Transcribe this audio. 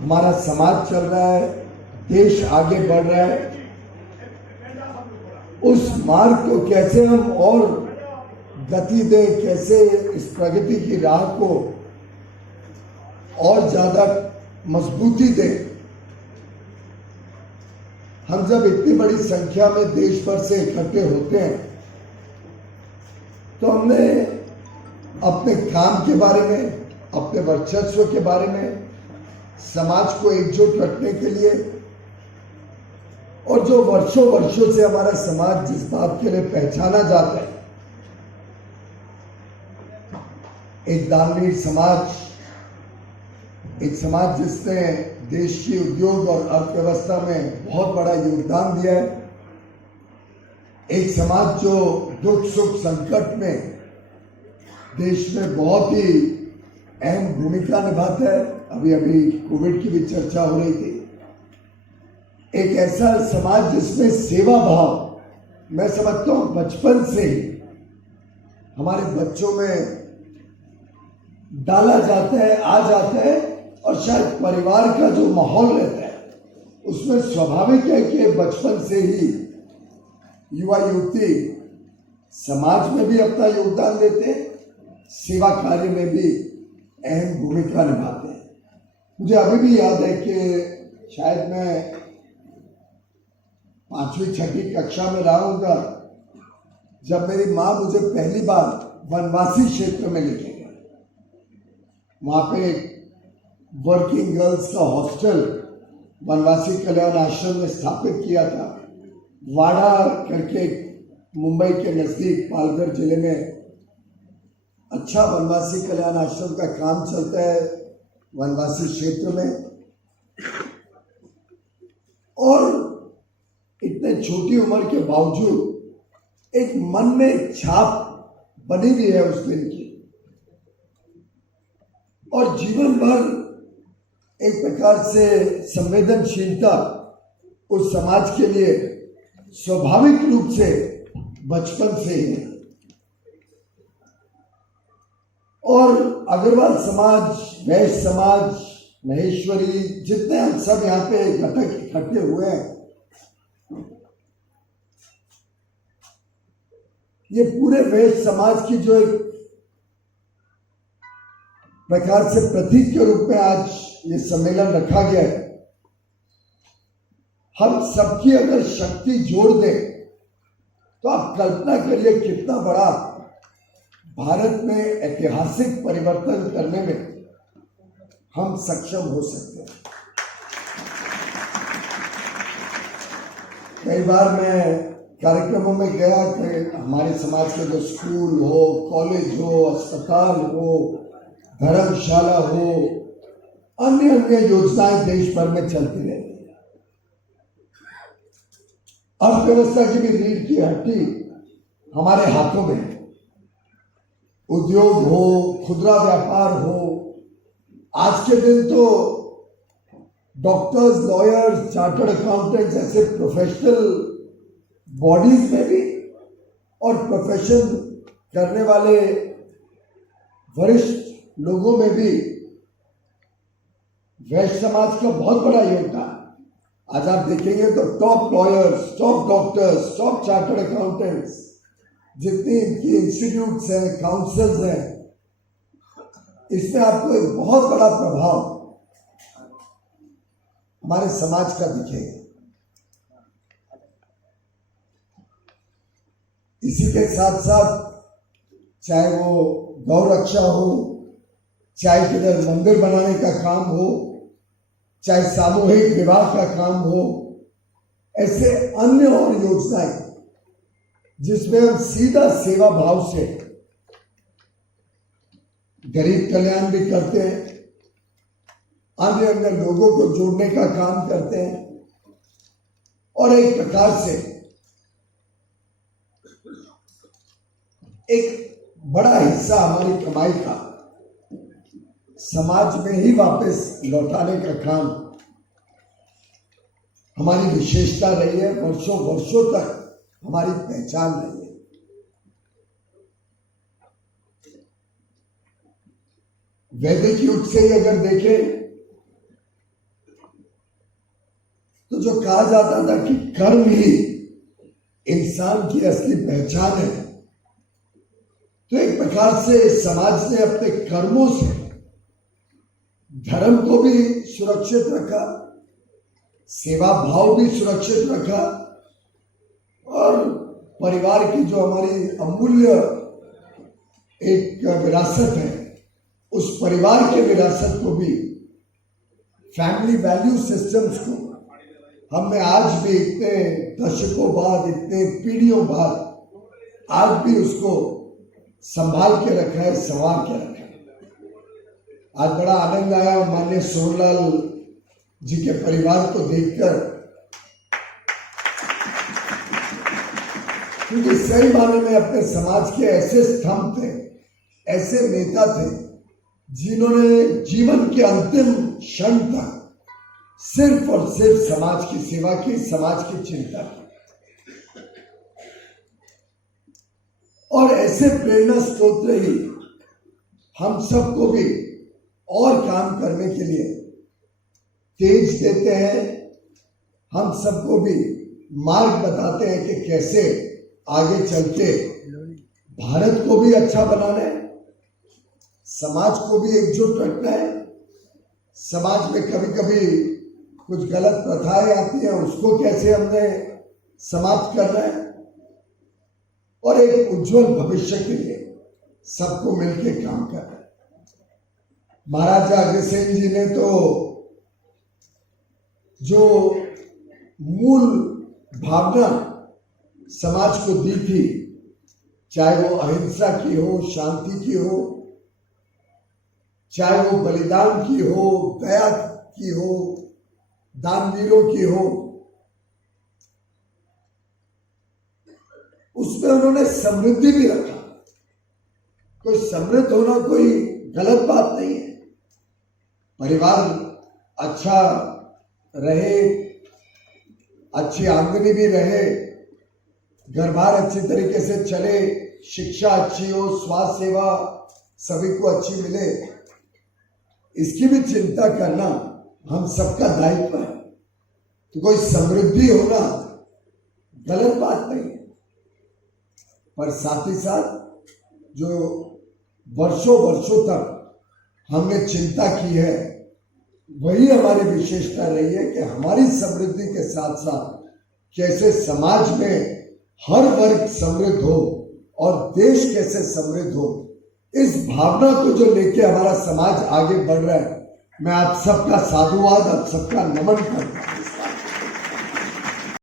हमारा समाज चल रहा है, देश आगे बढ़ रहा है, उस मार्ग को कैसे हम और गति दें, कैसे इस प्रगति की राह को और ज्यादा मजबूती दें। हम जब इतनी बड़ी संख्या में देश भर से इकट्ठे होते हैं तो हमने अपने काम के बारे में, अपने वर्चस्व के बारे में, समाज को एकजुट रखने के लिए और जो वर्षों वर्षों से हमारा समाज जिस बात के लिए पहचाना जाता है, एक दानवीर समाज, एक समाज जिसने देश की उद्योग और अर्थव्यवस्था में बहुत बड़ा योगदान दिया है, एक समाज जो दुख सुख संकट में देश में बहुत ही अहम भूमिका निभाता है। अभी अभी कोविड की भी चर्चा हो रही थी। एक ऐसा समाज जिसमें सेवा भाव, मैं समझता हूं बचपन से ही हमारे बच्चों में डाला जाता है, आ जाता है, और शायद परिवार का जो माहौल रहता है उसमें स्वाभाविक है कि बचपन से ही युवा युवती समाज में भी अपना योगदान देते हैं, सेवा कार्य में भी अहम भूमिका निभाते हैं। मुझे अभी भी याद है कि शायद मैं 5वीं 6वीं कक्षा में रहा हूँगा जब मेरी माँ मुझे पहली बार वनवासी क्षेत्र में लेके गए। वहाँ पे वर्किंग गर्ल्स का हॉस्टल वनवासी कल्याण आश्रम में स्थापित किया था। वाड़ा करके मुंबई के नजदीक पालघर जिले में अच्छा वनवासी कल्याण आश्रम का काम चलता है वनवासी क्षेत्र में, और इतने छोटी उम्र के बावजूद एक मन में एक छाप बनी हुई है उस दिन की, और जीवन भर एक प्रकार से संवेदनशीलता उस समाज के लिए स्वाभाविक रूप से बचपन से ही है। और अग्रवाल समाज, वैश्य समाज, महेश्वरी, जितने हम सब यहाँ पे घटक इकट्ठे हुए हैं, ये पूरे वैश्य समाज की जो एक प्रकार से प्रतीक के रूप में आज ये सम्मेलन रखा गया है, हम सबकी अगर शक्ति जोड़ दें तो आप कल्पना करिए कितना बड़ा भारत में ऐतिहासिक परिवर्तन करने में हम सक्षम हो सकते हैं। कई बार मैं कार्यक्रमों में गया कि हमारे समाज के जो स्कूल हो, कॉलेज हो, अस्पताल हो, धर्मशाला हो, अन्य अन्य योजनाएं देश भर में चलती रहती है। अर्थव्यवस्था की भी रीढ़ की हड्डी हमारे हाथों में है। उद्योग हो, खुदरा व्यापार हो, आज के दिन तो डॉक्टर्स, लॉयर्स, चार्टर्ड अकाउंटेंट्स ऐसे प्रोफेशनल बॉडीज में भी और प्रोफेशन करने वाले वरिष्ठ लोगों में भी वैश्य समाज का बहुत बड़ा योगदान। आज आप देखेंगे तो top lawyers, top doctors, top chartered accountants, जितनी इनकी इंस्टीट्यूट्स हैं, काउंसिल्स हैं, इसमें आपको एक बहुत बड़ा प्रभाव हमारे समाज का दिखेगा। इसी के साथ साथ चाहे वो गौ रक्षा हो, चाहे किधर मंदिर बनाने का काम हो, चाहे सामूहिक विवाह का काम हो, ऐसे अन्य और योजनाएं जिसमें हम सीधा सेवा भाव से गरीब कल्याण भी करते हैं, अन्य अन्य लोगों को जोड़ने का काम करते हैं, और एक प्रकार से एक बड़ा हिस्सा हमारी कमाई का समाज में ही वापस लौटाने का काम हमारी विशेषता रही है, वर्षों वर्षों तक हमारी पहचान रही है। वैदिक युग से ही अगर देखें तो जो कहा जाता था कि कर्म ही इंसान की असली पहचान है, तो एक प्रकार से समाज ने अपने कर्मों से धर्म को भी सुरक्षित रखा, सेवा भाव भी सुरक्षित रखा, और परिवार की जो हमारी अमूल्य एक विरासत है, उस परिवार के विरासत को भी, फैमिली वैल्यू सिस्टम्स को हमने आज भी इतने दशकों बाद, इतने पीढ़ियों बाद आज भी उसको संभाल के रखा है, संवार के रखा है। आज बड़ा आनंद आया माननीय सोनलाल जी के परिवार को देखकर, क्योंकि सही मायने में अपने समाज के ऐसे स्तंभ थे, ऐसे नेता थे जिन्होंने जीवन के अंतिम क्षण तक सिर्फ और सिर्फ समाज की सेवा की, समाज की चिंता की। और ऐसे प्रेरणा स्रोत ही हम सबको भी और काम करने के लिए तेज देते हैं, हम सबको भी मार्ग बताते हैं कि कैसे आगे चल के भारत को भी अच्छा बनाना है, समाज को भी एकजुट रखना है। समाज में कभी कभी कुछ गलत प्रथाएं आती हैं, उसको कैसे हमने समाप्त करना है, और एक उज्जवल भविष्य के लिए सबको मिलकर काम करना है। महाराजा अग्रसेन जी ने तो जो मूल भावना समाज को दी थी, चाहे वो अहिंसा की हो, शांति की हो, चाहे वो बलिदान की हो, दया की हो, दानवीरों की हो, उसमें उन्होंने समृद्धि भी रखा। कोई समृद्ध होना कोई गलत बात नहीं है, परिवार अच्छा रहे, अच्छी आमदनी भी रहे, घर बार अच्छी तरीके से चले, शिक्षा अच्छी हो, स्वास्थ्य सेवा सभी को अच्छी मिले, इसकी भी चिंता करना हम सबका दायित्व है। तो कोई समृद्धि होना गलत बात नहीं है, पर साथ ही साथ जो वर्षों वर्षों तक हमने चिंता की है, वही हमारी विशेषता रही है कि हमारी समृद्धि के साथ साथ कैसे समाज में हर वर्ग समृद्ध हो और देश कैसे समृद्ध हो। इस भावना को जो लेके हमारा समाज आगे बढ़ रहा है, मैं आप सबका साधुवाद, आप सबका नमन करता हूं।